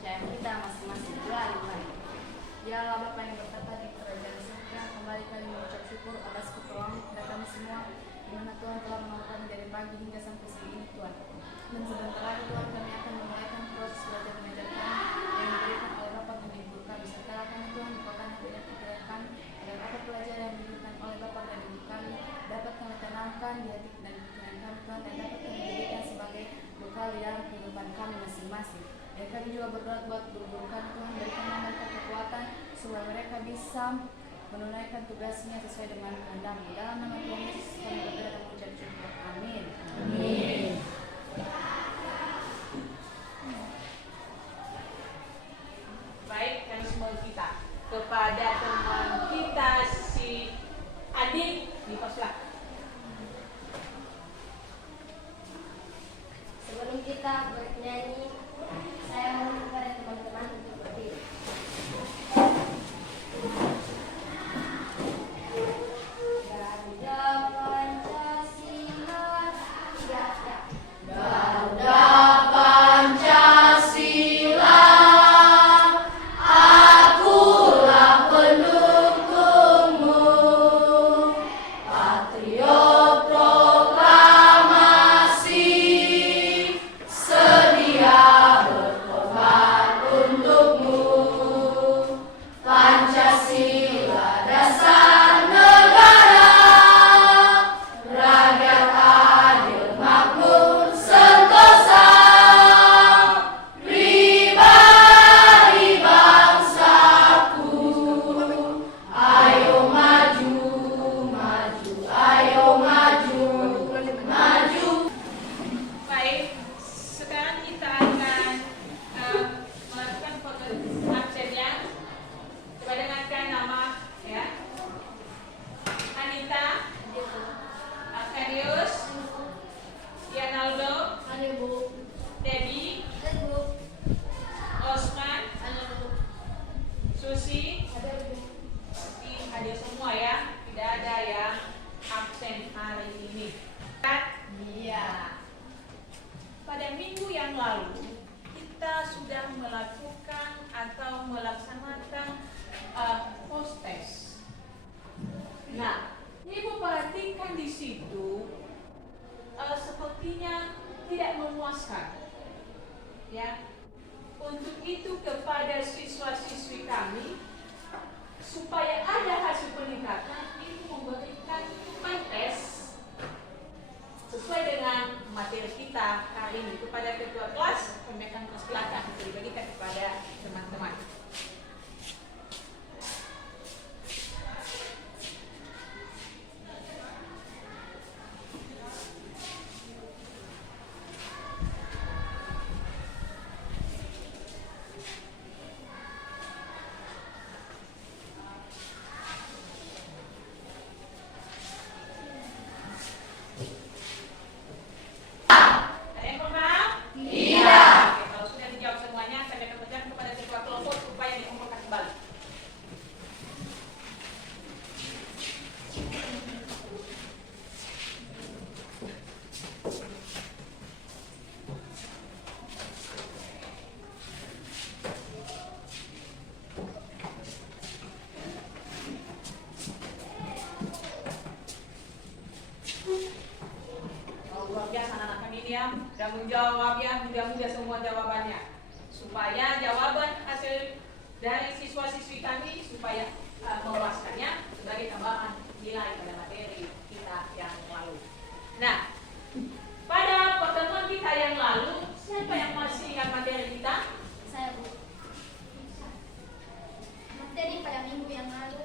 kepercayaan kita masing-masing. Dialah Bapa yang berkata di kerajaan surga, kembali kami mengucap syukur atas pertolongan kepada kami semua, di mana Tuhan telah menolong kami dari pagi hingga sampai siang ini Tuhan. Dan sebentar lagi Tuhan kami akan memulaikan proses belajar mengajar kami yang diberikan oleh Bapa penghibur kami. Sertalah kami Tuhan bukakan hati pikiran kami, agar apa pelajaran yang diberikan oleh Bapa dan Ibu kami dapat kami tanamkan di hati dan pikiran kami Tuhan, dan dapat kami jadikan sebagai bekal di dalam kehidupan kami masing-masing. Dan kami juga berdoa buat guru-guru kami Tuhan, berikanlah mereka kekuatan supaya mereka bisa menunaikan tugasnya sesuai dengan kehendak-Mu. Dalam nama Tuhan Yesus kami berdoa dan mengucap syukur. Amin. Amin. Baik, kami semua kita kepada teman kita si Adit di Poslah. Sebelum kita bernyanyi, saya mohon kepada teman-teman untuk berdiri. Garuda Pancasila, Garuda Pancasila, akulah pendukungmu, patriot proklamasi, sedia berkorban untukmu. Pancasila dasar negara, rakyat adil makmur sentosa, pribadi bangsaku. Ayo maju, maju, ayo maju, maju. Baik, sekarang kita akan melakukan foto absennya. Coba dengarkan nama ya. Anita, Arkadius, Yanaldo, Debbie, Osman, Susi, hadir semua ya. Tidak ada yang absen hari ini. Iya. Pada minggu yang lalu kita sudah melakukan atau melaksanakan post test. Nah, Ibu perhatikan di situ sepertinya tidak memuaskan. Ya. Untuk itu kepada siswa-siswi kami supaya ada hasil peningkatan, Ibu memberikan tes sesuai dengan materi kita hari ini. Kepada ketua kelas, kami akan persilakan untuk dibagikan kepada teman-teman. Ada yang belum paham? Tidak. Oke, kalau sudah dijawab semuanya, kami akan berikan kepada ketua kelompok supaya dikumpulkan kembali. Oh, luar biasa anak kami ini ya, dan menjawab ya, mudah-mudah semua jawabannya. Supaya jawaban hasil dari siswa-siswi kami supaya memuaskannya sebagai tambahan nilai pada materi kita yang lalu. Nah, pada pertemuan kita yang lalu, siapa yang masih ingat materi kita? Saya Bu. Materi pada minggu yang lalu,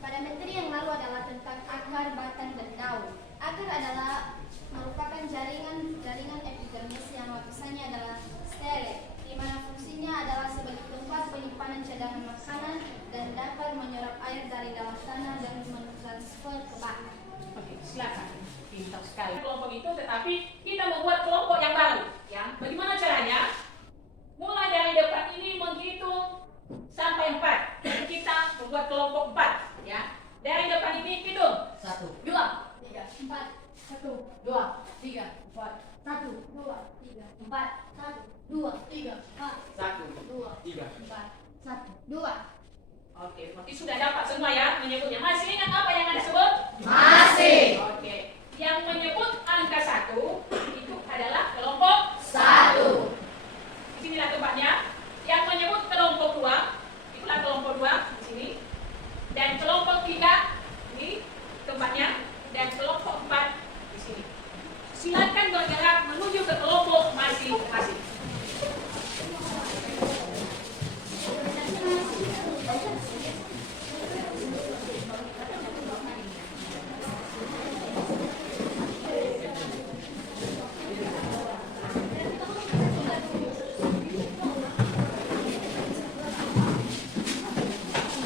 pada materi yang lalu adalah tentang akar, batang, dan daun. Akar adalah merupakan jaringan epidermis yang lapisannya adalah steril, di mana fungsinya adalah sebagai tempat penyimpanan cadangan makanan dan dapat menyerap air dari dalam tanah dan mentransfer ke batang. Oke, silakan. Pintar sekali kelompok itu, tetapi kita membuat kelompok yang baru. Ya, bagaimana caranya? Mulai dari depan ini menghitung sampai 4. Jadi kita membuat kelompok 4. Ya, dari depan ini hitung 1, 2, 3, 4, 1, 2, 3, 4, 1, 1, 2, 3, 4. 1, 2, 3, 4. 1, 2, 3. 4. 1, 2. Oke, berarti sudah dapat semua ya menyebutnya. Masih ingat apa yang Anda sebut? Masih. Oke. Yang menyebut angka 1 itu adalah kelompok 1. di sinilah tempatnya. Yang menyebut kelompok 2 itulah kelompok 2 di sini. Dan kelompok 3 ini tempatnya, dan kelompok 4 di sini. Silakan bergerak menuju ke kelompok masing-masing.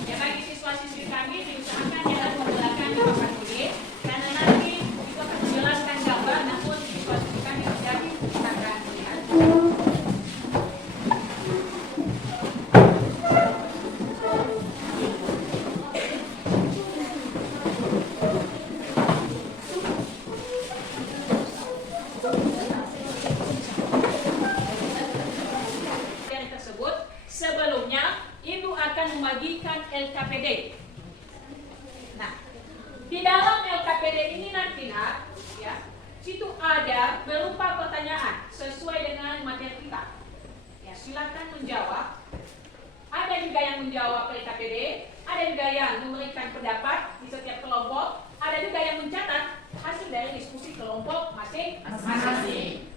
Ya, bagi siswa-siswi kami diusahakan jangan menggunakan papan tulis karena nanti itu akan menjelaskan gambar, namun siswa-siswi kami tidak akan melihat. Yang tersebut sebelumnya Ibu akan membagikan LKPD. Nah, di dalam LKPD ini nanti ya, situ ada berupa pertanyaan sesuai dengan materi kita. Ya, silakan menjawab. Ada juga yang menjawab LKPD, ada juga yang memberikan pendapat di setiap kelompok, ada juga yang mencatat hasil dari diskusi kelompok masing-masing.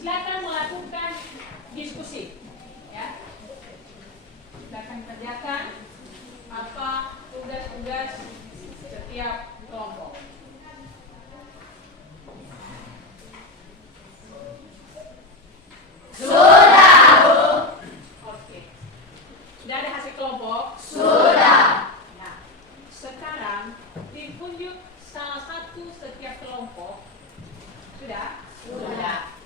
Silakan melakukan diskusi, ya. Silakan kerjakan apa tugas-tugas setiap kelompok. Oke. Sudah ada hasil kelompok? Sudah. Nah, sekarang ditunjuk salah satu setiap kelompok. Sudah? Sudah.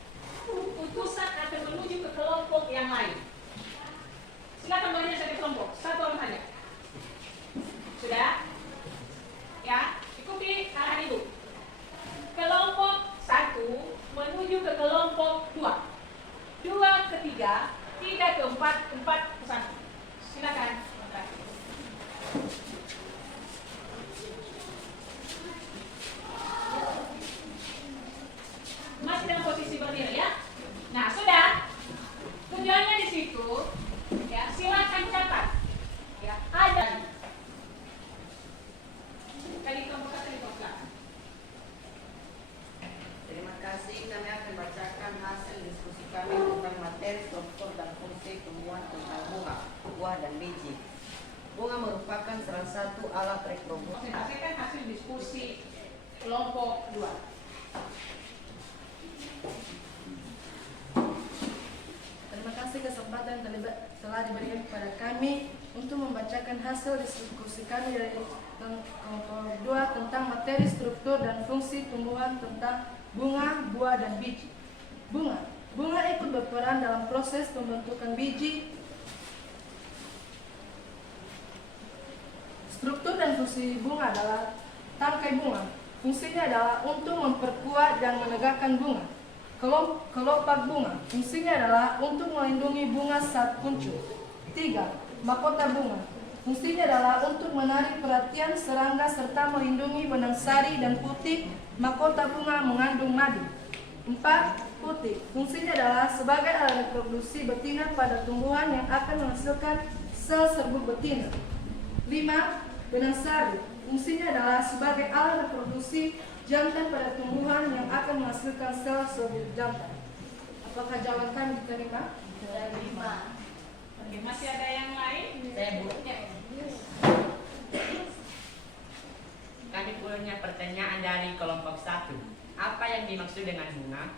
Utusan akan menuju ke kelompok yang lain. Silakan bagi satu kelompok, satu orang saja. Sudah? Ya, ikuti arahan Ibu. Kelompok 1 menuju ke kelompok 2. 2 ke 3, 3 ke 4, 4 ke 1. Silakan. Masih dalam posisi berdiri ya. Nah, sudah. Tujuannya di situ ya, silakan catat. Ya, ada. Kali kelompok satu di kelompok belakang. Terima kasih, kami akan bacakan hasil diskusi kami tentang materi, struktur, dan fungsi tumbuhan tentang bunga, buah, dan biji. Bunga merupakan salah satu alat reproduksi. Hasilkan hasil diskusi kelompok 2. Terima kasih kesempatan yang telah diberikan kepada kami untuk membacakan hasil diskusi kami dari kelompok 2 tentang materi, struktur, dan fungsi tumbuhan tentang bunga, buah, dan biji. Bunga ikut berperan dalam proses pembentukan biji. Struktur dan fungsi bunga adalah tangkai bunga. Fungsinya adalah untuk memperkuat dan menegakkan bunga. Kelopak bunga. Fungsinya adalah untuk melindungi bunga saat muncul. 3. Mahkota bunga. Fungsinya adalah untuk menarik perhatian serangga serta melindungi benang sari dan putih. Mahkota bunga mengandung madu. 4. Putih. Fungsinya adalah sebagai alat reproduksi betina pada tumbuhan yang akan menghasilkan sel serbuk betina. 5. Benang sari. Fungsinya adalah sebagai alat reproduksi jantan pada tumbuhan yang akan menghasilkan sel serbuk jantan. Apakah jawaban kami diterima? Diterima. Oke, masih ada yang lain? Saya Bu, Ya. kami punya pertanyaan dari kelompok 1. Apa yang dimaksud dengan bunga?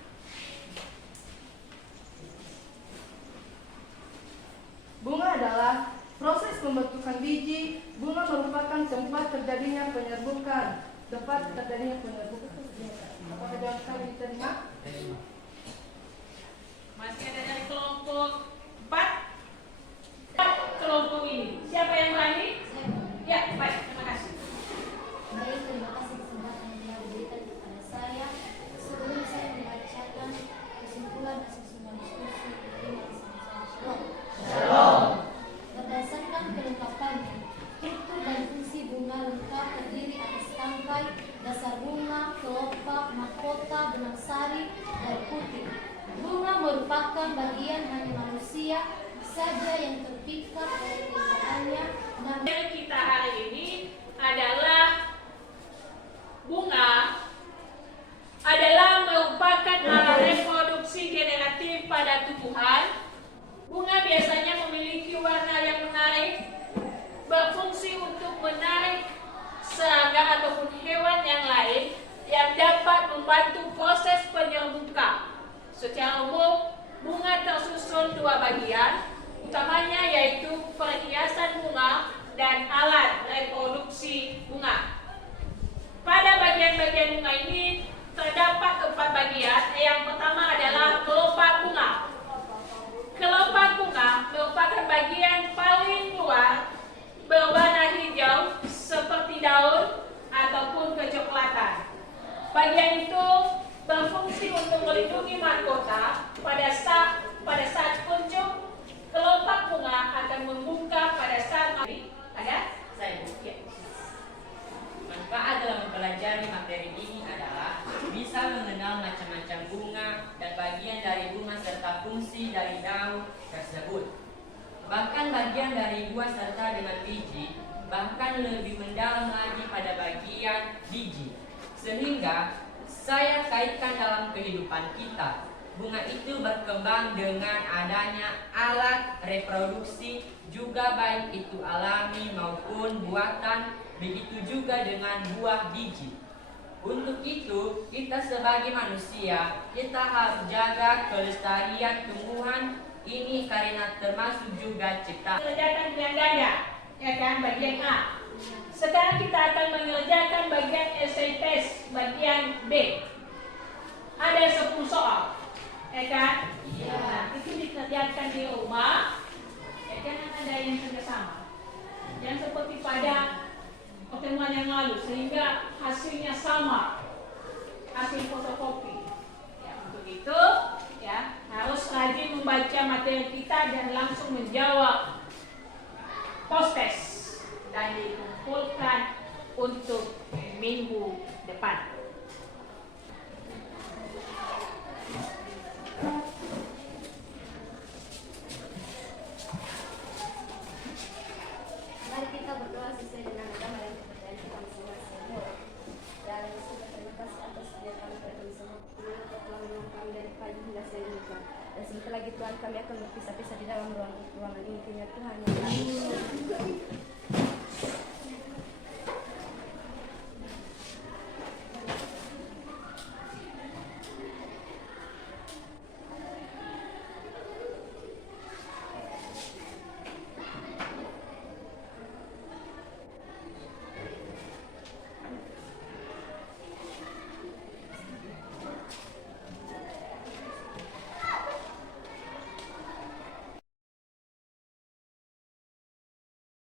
Bunga adalah proses pembentukan biji. Bunga merupakan tempat terjadinya penyerbukan. Apakah jawab kami diterima? Masih ada dari kelompok 4. Kelompok ini. Siapa yang berani? Ya, baik. Terima kasih. Baik, terima kasih kesempatan yang telah diberikan kepada saya. Sebelum saya membacakan kesimpulan dan susunan diskusi, Shalom. Berdasarkan kelengkapannya, struktur dan fungsi bunga lengkap terdiri atas tangkai, dasar bunga, kelopak, mahkota, benang sari, air putih. Bunga merupakan bagian hanya manusia saja yang terpikat oleh keindahannya. Yang kita hari ini adalah bunga adalah merupakan alat reproduksi generatif pada tumbuhan. Bunga biasanya memiliki warna yang menarik, berfungsi untuk menarik serangga ataupun hewan yang lain yang dapat membantu proses penyerbukan. Secara umum, bunga tersusun 2 bagian, utamanya yaitu perhiasan bunga dan alat reproduksi bunga. Pada bagian-bagian bunga ini terdapat 4 bagian. Yang pertama adalah kelopak bunga. Kelopak bunga merupakan bagian paling luar berwarna hijau seperti daun ataupun kecoklatan. Bagian itu berfungsi untuk melindungi mahkota pada saat kuncup. Kelopak bunga akan membuka pada saat ada Saya ya. manfaat dalam mempelajari materi ini adalah bisa mengenal macam-macam bunga dan bagian dari bunga serta fungsi dari daun tersebut. Bahkan bagian dari buah serta dengan biji, bahkan lebih mendalam lagi pada bagian biji. Sehingga saya kaitkan dalam kehidupan kita. Bunga itu berkembang dengan adanya alat reproduksi, juga baik itu alami maupun buatan, begitu juga dengan buah biji. Untuk itu, kita sebagai manusia, kita harus jaga kelestarian tumbuhan ini karena termasuk juga ciptaan. Mengerjakan pilihan ganda, ya kan, bagian A. Sekarang kita akan mengerjakan bagian essay test, bagian B. Ada 10 soal, ya kan? Iya. Nah, itu dikerjakan di rumah, ya kan, ada yang kerjasama. Yang seperti pada pertemuan yang lalu, sehingga hasilnya sama, hasil fotokopi. Ya, untuk itu, ya, harus rajin membaca materi kita dan langsung menjawab post test dan dikumpulkan untuk minggu depan. Mari kita berdoa sesuai dengan agama dan kepercayaan kita masing-masing. Dan sudah terima kasih atas dia kami bertemu semua. Tuhan telah menolong kami dari pagi hingga siang ini. Dan sebentar lagi Tuhan kami akan berpisah-pisah di dalam ruangan ini. Tuhan.